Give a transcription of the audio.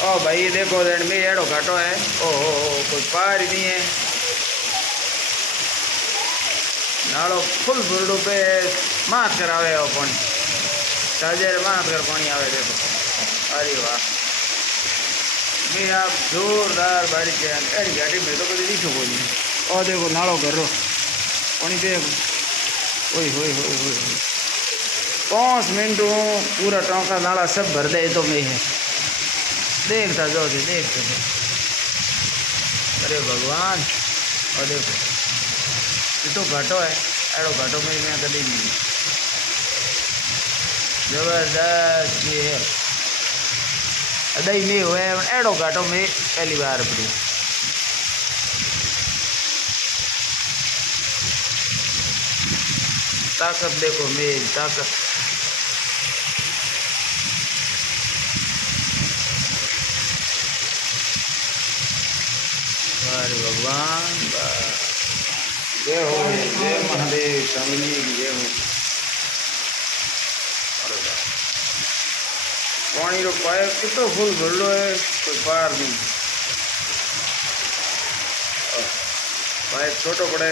ओ भाई ये देखो रेड में एड़ो घाटो है। ओ कोई पार ही नहीं है। नालो फुल भरडू पे मात करावे हो पानी ताजे मात कर पानी आवे देखो। अरे वाह मैं आप जोरदार बारिश है एड़ी घाटी में तो कभी दिखो कोई नहीं। और देखो नालो करो पानी देखो। ओए होए होए होए 5 मिनट पूरा टोंका नाला सब भर दे तो मैं है देखता जाओ देखते जाओ। अरे भगवान और देखो ये तो घाटो है एड़ो घाटो में मैं कभी नहीं जबरदस्त ये है अदई में हुए एड़ो घाटो में पहली बार पड़ी। ताकत देखो मेरी ताकत। अरे भगवान जय हो जय महादेव स्वामी जय हो। पानी रो पाइप कितो फुल भरलो है कोई पार नहीं। पाइप छोटो पड़े।